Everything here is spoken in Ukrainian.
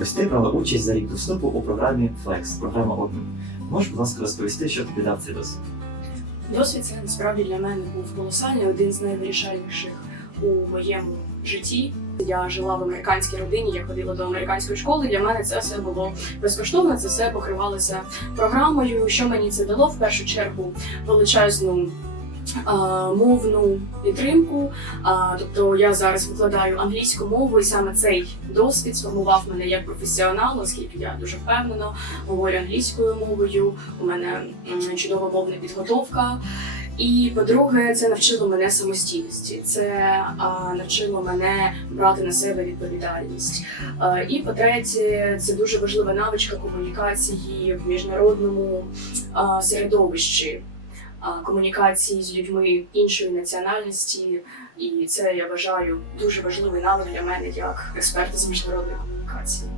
Ось ти брала участь за рік до вступу у програмі Flex, програма обмін. Можеш, будь ласка, розповісти, що тобі дав цей досвід? Досвід це насправді для мене був колосальний, один з найвирішальніших у моєму житті. Я жила в американській родині, я ходила до американської школи. Для мене це все було безкоштовно. Це все покривалося програмою. Що мені це дало в першу чергу величезну мовну підтримку. Тобто я зараз викладаю англійську мову, і саме цей досвід сформував мене як професіонал, оскільки я дуже впевнено говорю англійською мовою. У мене чудова мовна підготовка. І по-друге, це навчило мене самостійності. Це а, навчило мене брати на себе відповідальність. А, і по-третє, це дуже важлива навичка комунікації в міжнародному а, середовищі, комунікації з людьми іншої національності. І це я вважаю дуже важливий навик для мене як експерта з міжнародної комунікації.